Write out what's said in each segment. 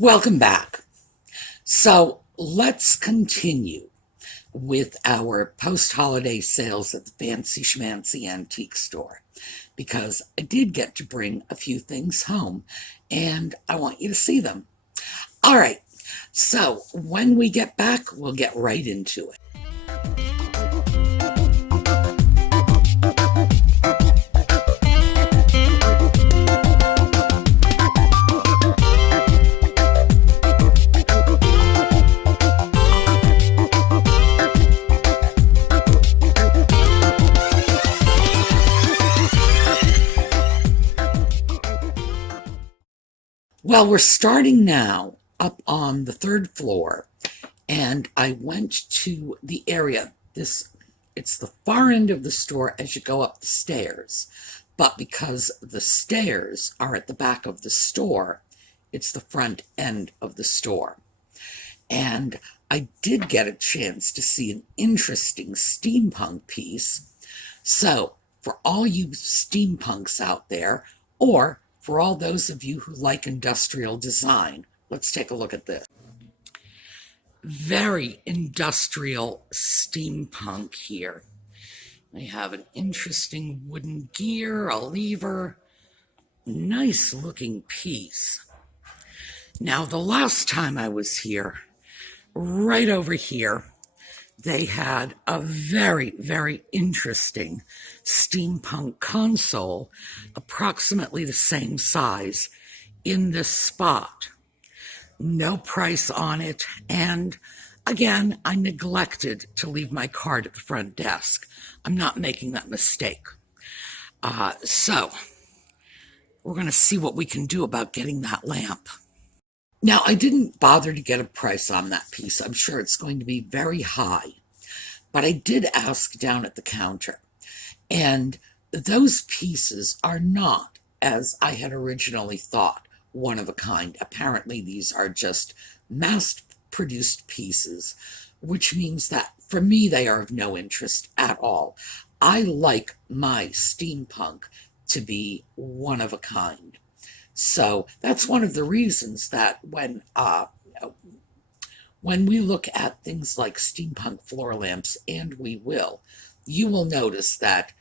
Welcome back. So let's continue with our post-holiday sales at the Fancy Schmancy Antique Store, because I did get to bring a few things home and I want you to see them. All right, so when we get back, we'll get right into it. Well, we're starting now up on the third floor, and I went to the area. It's the far end of the store as you go up the stairs, but because the stairs are at the back of the store, it's the front end of the store. And I did get a chance to see an interesting steampunk piece. So, for all you steampunks out there, or for all those of you who like industrial design, let's take a look at this. Very industrial steampunk here. They have an interesting wooden gear, a lever, nice looking piece. Now, the last time I was here, right over here, they had a very, very interesting steampunk console, approximately the same size, in this spot. No price on it, and again, I neglected to leave my card at the front desk. I'm not making that mistake. So, we're going to see what we can do about getting that lamp. Now, I didn't bother to get a price on that piece. I'm sure it's going to be very high. But I did ask down at the counter. And those pieces are not, as I had originally thought, one of a kind. Apparently, these are just mass-produced pieces, which means that, for me, they are of no interest at all. I like my steampunk to be one of a kind. So that's one of the reasons that when we look at things like steampunk floor lamps, and we will, you will notice that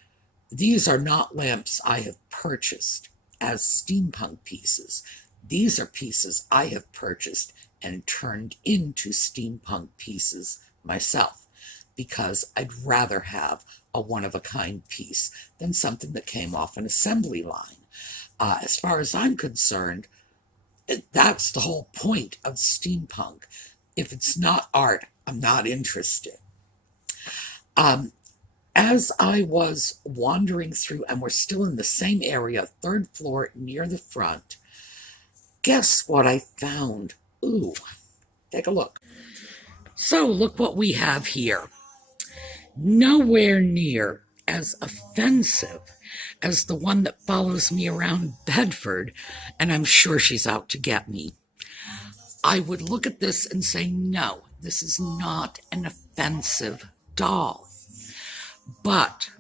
these are not lamps I have purchased as steampunk pieces. These are pieces I have purchased and turned into steampunk pieces myself, because I'd rather have a one-of-a-kind piece than something that came off an assembly line. As far as I'm concerned, that's the whole point of steampunk. If it's not art, I'm not interested. As I was wandering through, and we're still in the same area, third floor near the front, guess what I found? Ooh, take a look. So look what we have here. Nowhere near as offensive as the one that follows me around Bedford, and I'm sure she's out to get me. I would look at this and say, no, this is not an offensive doll. But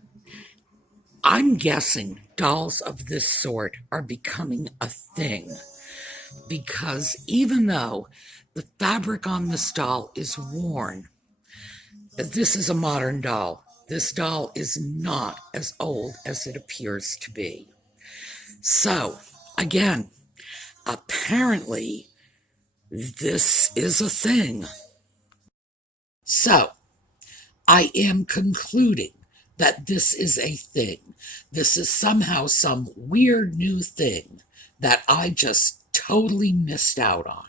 I'm guessing dolls of this sort are becoming a thing, because even though the fabric on this doll is worn, this is a modern doll. This doll is not as old as it appears to be. So, again, apparently, this is a thing. So, I am concluding that this is a thing. This is somehow some weird new thing that I just totally missed out on.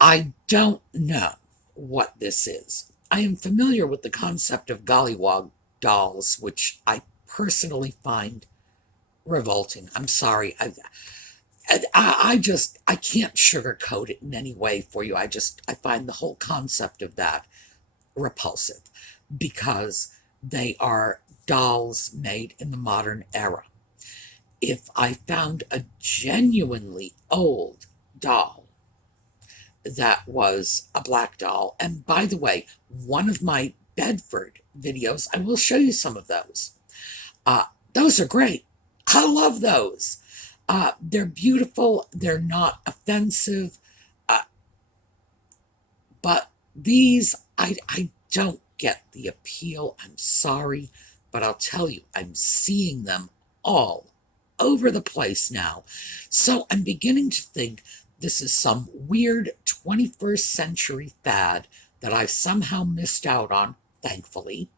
I don't know what this is. I am familiar with the concept of gollywog dolls, which I personally find revolting. I'm sorry. I can't sugarcoat it in any way for you. I find the whole concept of that repulsive, because they are dolls made in the modern era. If I found a genuinely old doll that was a black doll, and by the way, one of my Bedford videos, I will show you some of those. Those are great. I love those. They're beautiful. They're not offensive. But these, I don't get the appeal. I'm sorry, but I'll tell you, I'm seeing them all over the place now. So I'm beginning to think this is some weird 21st century fad that I somehow missed out on, thankfully.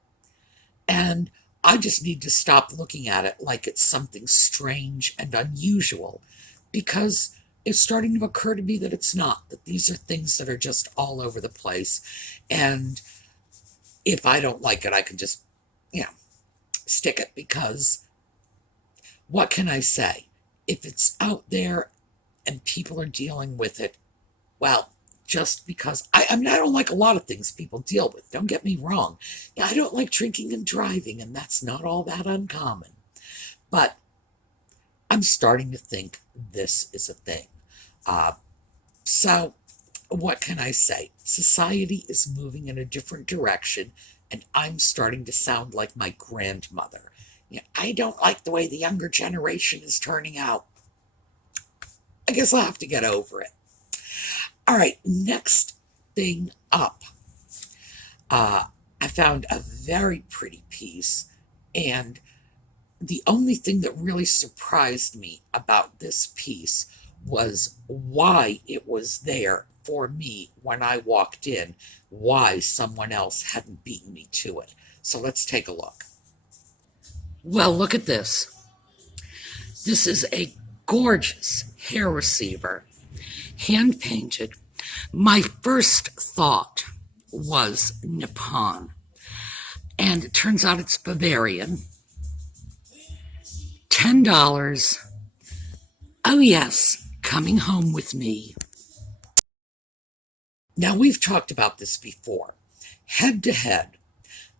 And I just need to stop looking at it like it's something strange and unusual because it's starting to occur to me that it's not, that these are things that are just all over the place. And if I don't like it, I can just, you know, stick it because what can I say? If it's out there and people are dealing with it, well, just because I mean, I don't like a lot of things people deal with. Don't get me wrong. Yeah, I don't like drinking and driving, and that's not all that uncommon. But I'm starting to think this is a thing. Uh, so, what can I say? Society is moving in a different direction, and I'm starting to sound like my grandmother. You know, I don't like the way the younger generation is turning out. I guess I'll have to get over it. All right, next thing up. I found a very pretty piece, and the only thing that really surprised me about this piece was why it was there for me when I walked in, why someone else hadn't beaten me to it. So let's take a look. Well, look at this. This is a gorgeous hair receiver, hand painted. My first thought was Nippon, and it turns out it's Bavarian. $10. Oh, yes, coming home with me. Now, we've talked about this before. Head to head,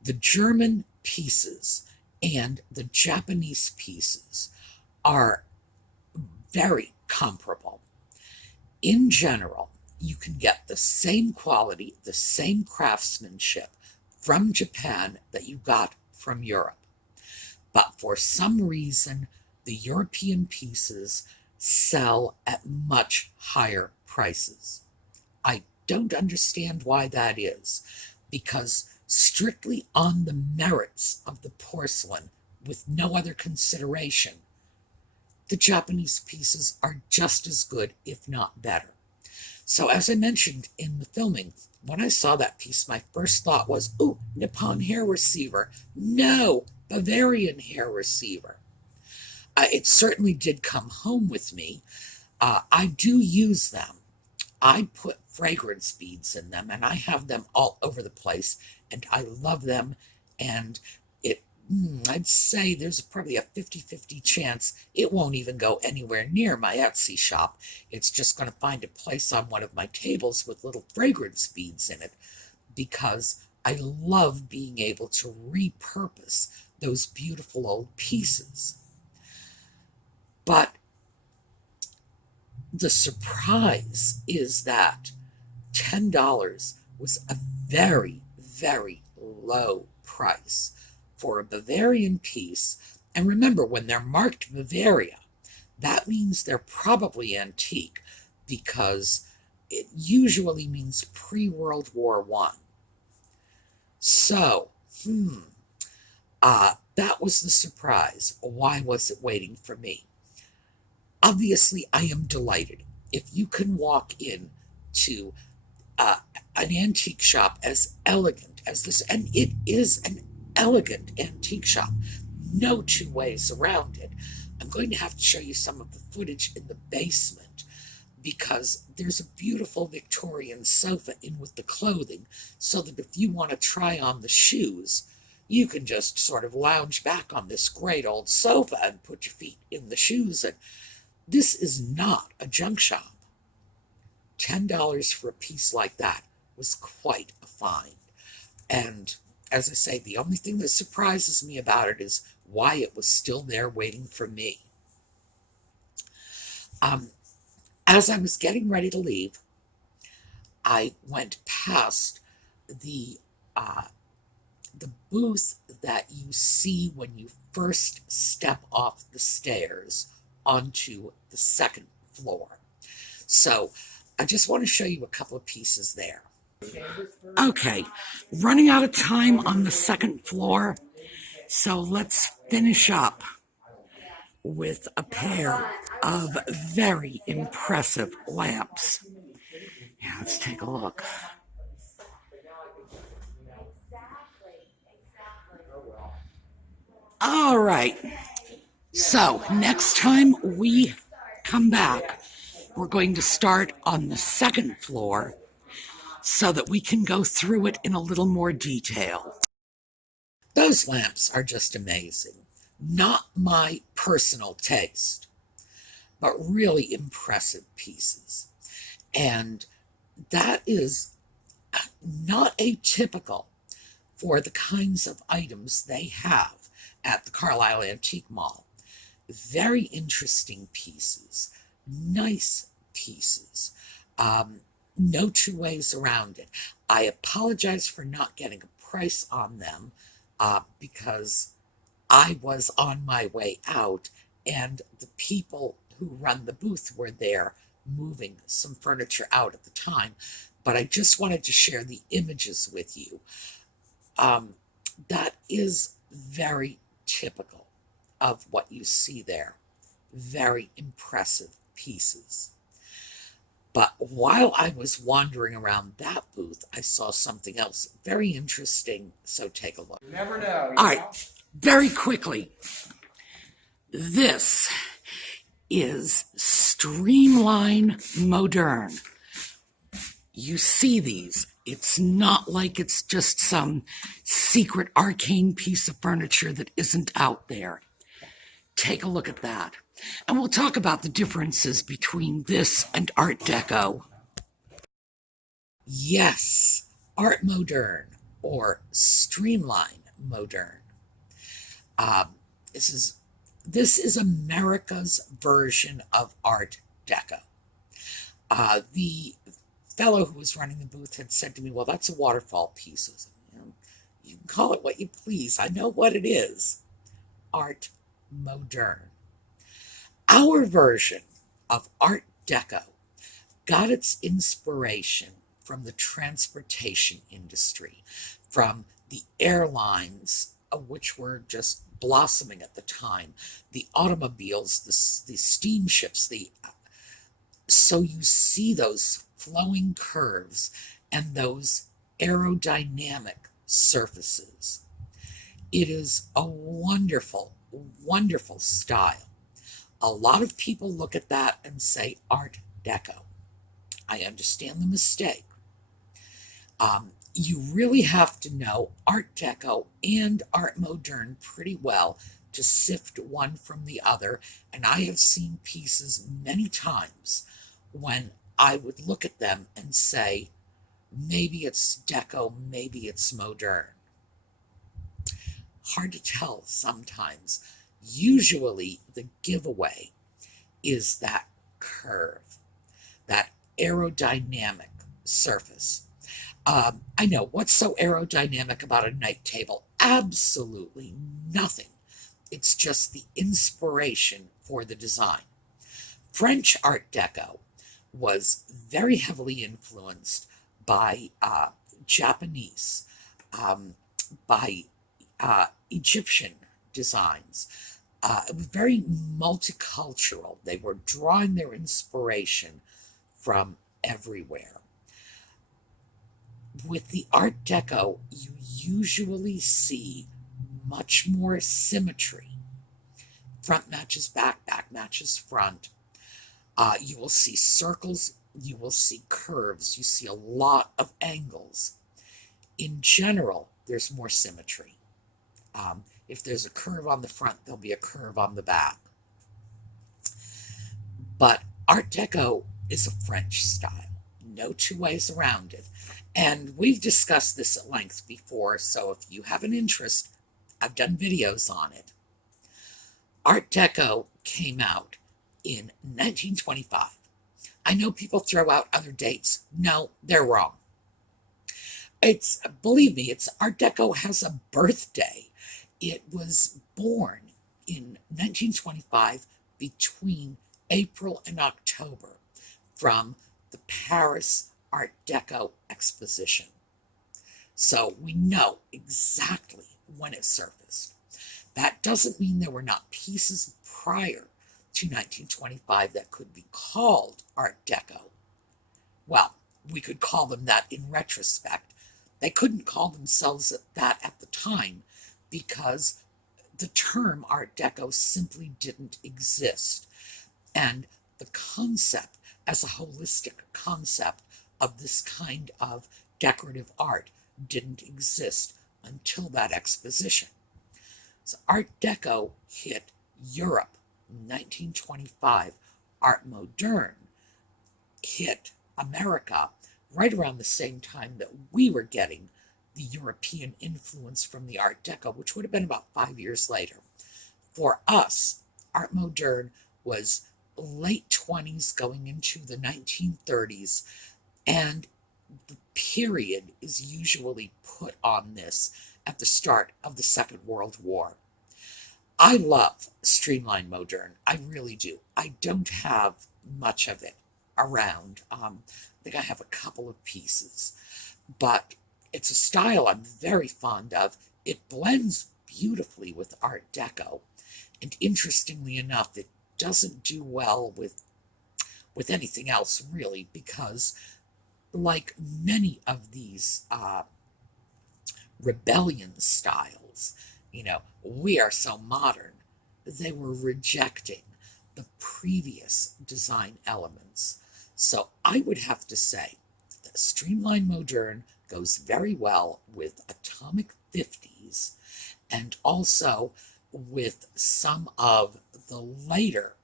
the German pieces and the Japanese pieces are very comparable. In general, you can get the same quality, the same craftsmanship from Japan that you got from Europe. But for some reason, the European pieces sell at much higher prices. I don't understand why that is, because strictly on the merits of the porcelain, with no other consideration, the Japanese pieces are just as good, if not better. So as I mentioned in the filming, when I saw that piece, my first thought was, ooh, Nippon hair receiver. No, Bavarian hair receiver. It certainly did come home with me. I do use them. I put fragrance beads in them, and I have them all over the place, and I love them. And I'd say there's probably a 50-50 chance it won't even go anywhere near my Etsy shop. It's just going to find a place on one of my tables with little fragrance beads in it, because I love being able to repurpose those beautiful old pieces. But the surprise is that $10 was a very, very low price for a Bavarian piece. And remember, when they're marked Bavaria, that means they're probably antique, because it usually means pre-World War I. So, that was the surprise. Why was it waiting for me? Obviously, I am delighted. If you can walk in to an antique shop as elegant as this, and it is an elegant antique shop, no two ways around it. I'm going to have to show you some of the footage in the basement, because there's a beautiful Victorian sofa in with the clothing, so that if you want to try on the shoes, you can just sort of lounge back on this great old sofa and put your feet in the shoes. And this is not a junk shop. $10 for a piece like that was quite a find. And as I say, the only thing that surprises me about it is why it was still there waiting for me. As I was getting ready to leave, I went past the booth that you see when you first step off the stairs onto the second floor. So I just want to show you a couple of pieces there. Okay, running out of time on the second floor, so let's finish up with a pair of very impressive lamps. Yeah, let's take a look. All right, so next time we come back, we're going to start on the second floor so that we can go through it in a little more detail. Those lamps are just amazing. Not my personal taste, but really impressive pieces. And that is not atypical for the kinds of items they have at the Carlisle Antique Mall. Very interesting pieces, nice pieces. No two ways around it. I apologize for not getting a price on them because I was on my way out and the people who run the booth were there moving some furniture out at the time. But I just wanted to share the images with you. That is very typical of what you see there. Very impressive pieces. But while I was wandering around that booth, I saw something else very interesting, so take a look. You never know. All right, very quickly. This is Streamline Modern. You see these. It's not like it's just some secret arcane piece of furniture that isn't out there. Take a look at that. And we'll talk about the differences between this and Art Deco. Yes, Art Modern or Streamline Modern. This is America's version of Art Deco. The fellow who was running the booth had said to me, well, that's a waterfall piece. I said, you can call it what you please. I know what it is. Art Modern. Our version of Art Deco got its inspiration from the transportation industry, from the airlines, which were just blossoming at the time, the automobiles, the steamships, so you see those flowing curves and those aerodynamic surfaces. It is a wonderful, wonderful style. A lot of people look at that and say Art Deco. I understand the mistake. You really have to know Art Deco and Art Modern pretty well to sift one from the other, and I have seen pieces many times when I would look at them and say, maybe it's Deco, maybe it's Modern. Hard to tell sometimes. Usually the giveaway is that curve, that aerodynamic surface. I know, what's so aerodynamic about a night table? Absolutely nothing. It's just the inspiration for the design. French Art Deco was very heavily influenced by Japanese, by Egyptian designs. It was very multicultural. They were drawing their inspiration from everywhere. With the Art Deco, you usually see much more symmetry. Front matches back, back matches front. You will see circles, you will see curves, you see a lot of angles. In general, there's more symmetry. If there's a curve on the front, there'll be a curve on the back. But Art Deco is a French style. No two ways around it. And we've discussed this at length before, so if you have an interest, I've done videos on it. Art Deco came out in 1925. I know people throw out other dates. No, they're wrong. Believe me, Art Deco has a birthday. It was born in 1925 between April and October from the Paris Art Deco exposition. So we know exactly when it surfaced. That doesn't mean there were not pieces prior to 1925 that could be called Art Deco. Well, we could call them that in retrospect. They couldn't call themselves that at the time because the term Art Deco simply didn't exist. And the concept, as a holistic concept of this kind of decorative art, didn't exist until that exposition. So Art Deco hit Europe in 1925. Art Moderne hit America right around the same time that we were getting the European influence from the Art Deco, which would have been about 5 years later. For us, Art Moderne was late 20s going into the 1930s, and the period is usually put on this at the start of the Second World War. I love Streamline Modern. I really do. I don't have much of it around. I think I have a couple of pieces, but it's a style I'm very fond of. It blends beautifully with Art Deco, and interestingly enough, it doesn't do well with anything else really, because like many of these rebellion styles, we are so modern, they were rejecting the previous design elements. So I would have to say that Streamline Modern goes very well with Atomic 50s and also with some of the later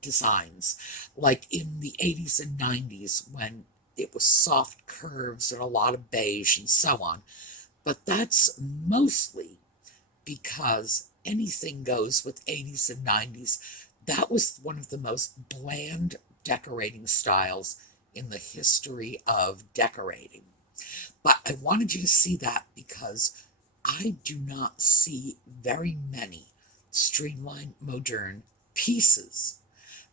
designs, like in the 80s and 90s when it was soft curves and a lot of beige and so on. But that's mostly because anything goes with 80s and 90s. That was one of the most bland decorating styles in the history of decorating. But I wanted you to see that because I do not see very many Streamline Modern pieces.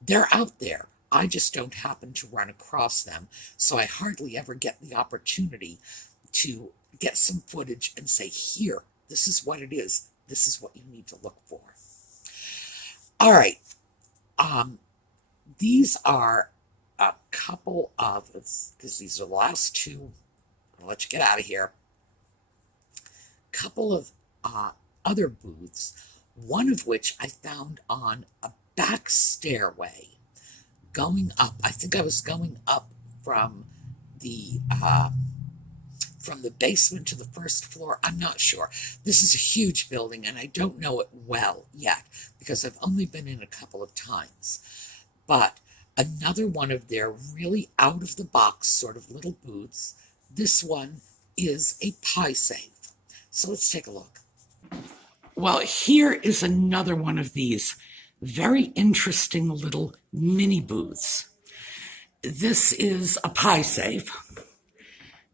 They're out there. I just don't happen to run across them, so I hardly ever get the opportunity to get some footage and say, here, this is what it is. This is what you need to look for. All right. These are a couple of, because these are the last two, I'll let you get out of here. Couple of other booths, one of which I found on a back stairway going up. I think I was going up from the basement to the first floor. I'm not sure. This is a huge building and I don't know it well yet because I've only been in a couple of times. But another one of their really out of the box sort of little booths. This one is a pie safe. So let's take a look. Well, here is another one of these very interesting little mini booths. This is a pie safe,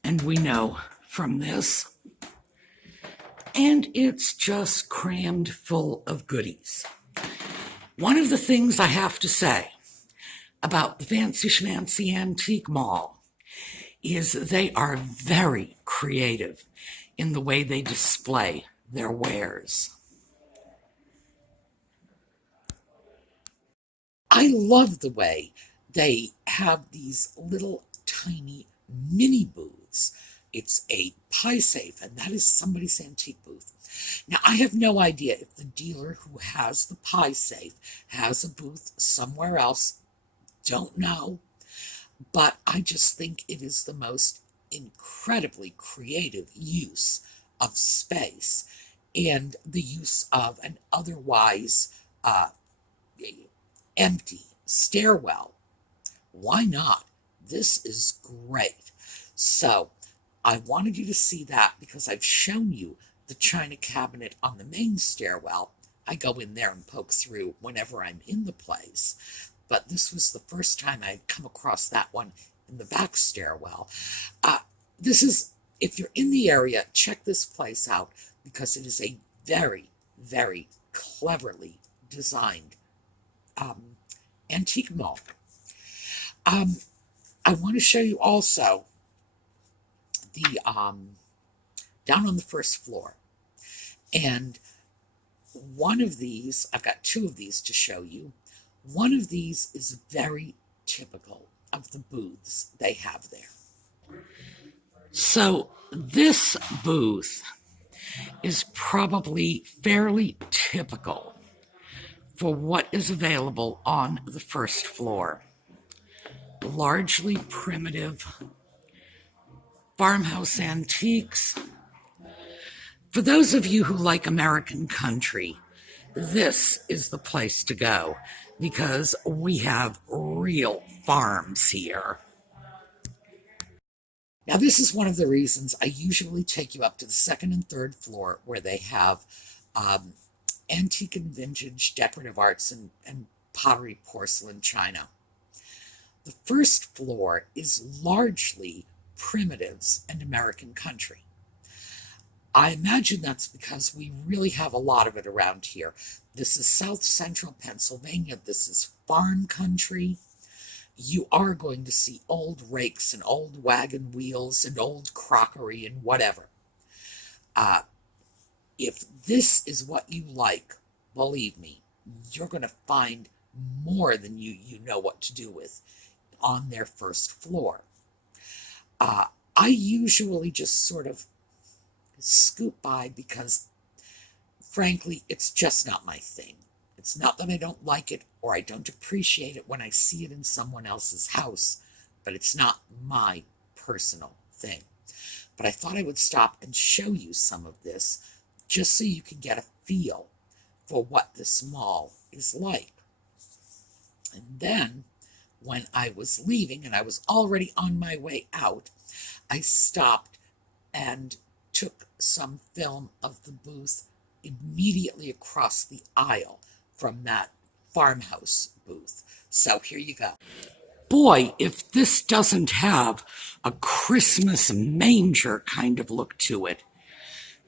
and we know from this, and it's just crammed full of goodies. One of the things I have to say about the Fancy Schmancy Antique Mall is they are very creative in the way they display their wares. I love the way they have these little tiny mini booths. It's a pie safe, and that is somebody's antique booth. Now, I have no idea if the dealer who has the pie safe has a booth somewhere else. Don't know. But I just think it is the most incredibly creative use of space and the use of an otherwise empty stairwell. Why not? This is great. So I wanted you to see that because I've shown you the china cabinet on the main stairwell. I go in there and poke through whenever I'm in the place. But this was the first time I'd come across that one in the back stairwell. This is, if you're in the area, check this place out because it is a very, very cleverly designed antique mall. I want to show you also the down on the first floor. And one of these, I've got two of these to show you. One of these is very typical of the booths they have there. So this booth is probably fairly typical for what is available on the first floor. Largely primitive farmhouse antiques. For those of you who like American country, this is the place to go because we have real farms here. Now, this is one of the reasons I usually take you up to the second and third floor where they have antique and vintage decorative arts and pottery, porcelain, china. The first floor is largely primitives and American country. I imagine that's because we really have a lot of it around here. This is South Central Pennsylvania. This is farm country. You are going to see old rakes and old wagon wheels and old crockery and whatever. If this is what you like, believe me, you're going to find more than you know what to do with on their first floor. I usually just sort of scoot by because, frankly, it's just not my thing. It's not that I don't like it or I don't appreciate it when I see it in someone else's house, but it's not my personal thing. But I thought I would stop and show you some of this just so you can get a feel for what this mall is like. And then, when I was leaving and I was already on my way out, I stopped and took some film of the booth immediately across the aisle from that farmhouse booth. So here you go. Boy, if this doesn't have a Christmas manger kind of look to it.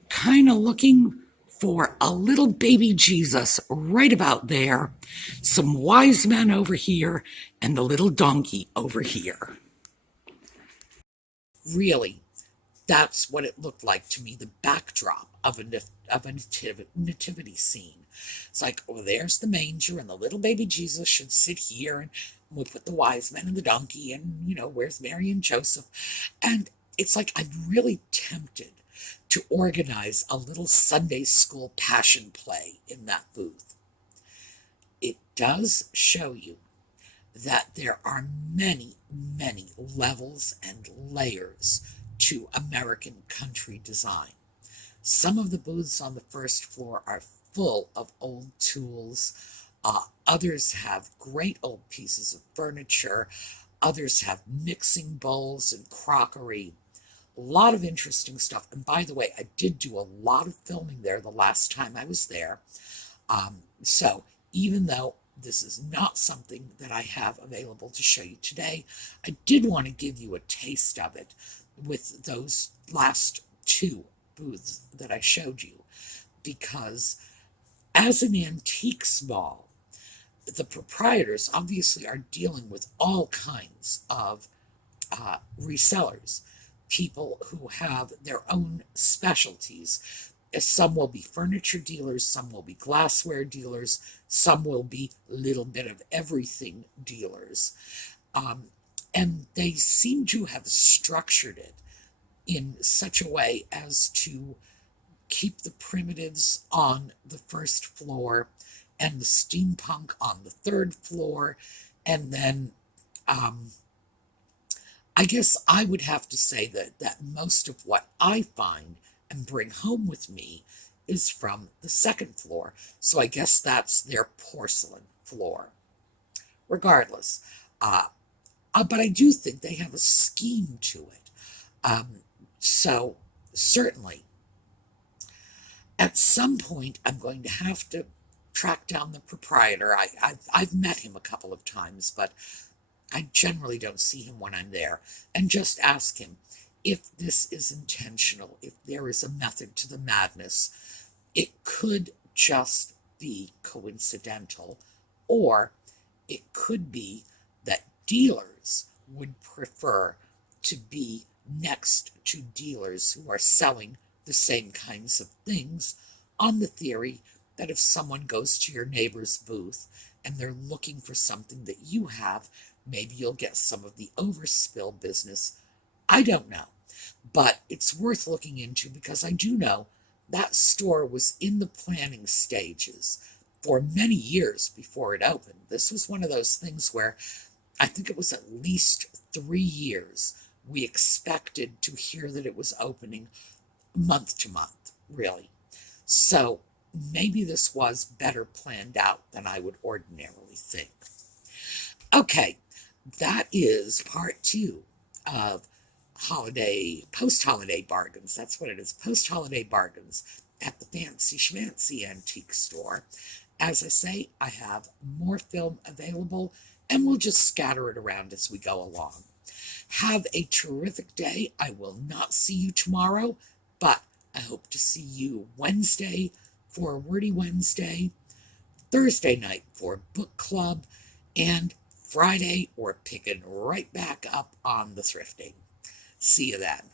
Kind of looking for a little baby Jesus right about there, some wise men over here, and the little donkey over here. Really, that's what it looked like to me, the backdrop of a nativity scene. It's like, oh, there's the manger, and the little baby Jesus should sit here, and we put the wise men and the donkey, and, where's Mary and Joseph? And it's like I'm really tempted to organize a little Sunday school passion play in that booth. It does show you that there are many, many levels and layers to American country design. Some of the booths on the first floor are full of old tools. Others have great old pieces of furniture. Others have mixing bowls and crockery. A lot of interesting stuff. And by the way, I did do a lot of filming there the last time I was there. So even though this is not something that I have available to show you today, I did want to give you a taste of it with those last two booths that I showed you. Because as an antiques mall, the proprietors obviously are dealing with all kinds of resellers, people who have their own specialties. Some will be furniture dealers, some will be glassware dealers, some will be a little bit of everything dealers. And they seem to have structured it in such a way as to keep the primitives on the first floor and the steampunk on the third floor. And then I guess I would have to say that most of what I find and bring home with me is from the second floor. So I guess that's their porcelain floor. Regardless, but I do think they have a scheme to it. So certainly, at some point, I'm going to have to track down the proprietor. I've met him a couple of times, but I generally don't see him when I'm there, and just ask him if this is intentional, if there is a method to the madness. It could just be coincidental, or it could be that dealers would prefer to be next to dealers who are selling the same kinds of things, on the theory that if someone goes to your neighbor's booth and they're looking for something that you have, maybe you'll get some of the overspill business. I don't know, but it's worth looking into because I do know that store was in the planning stages for many years before it opened. This was one of those things where I think it was at least 3 years we expected to hear that it was opening month to month, really. So maybe this was better planned out than I would ordinarily think. Okay, that is part 2 of post-holiday bargains. That's what it is, post-holiday bargains at the Fancy Schmancy Antique Store. As I say, I have more film available, and we'll just scatter it around as we go along. Have a terrific day. I will not see you tomorrow, but I hope to see you Wednesday for Wordy Wednesday, Thursday night for book club, and Friday we're picking right back up on the thrifting. See you then.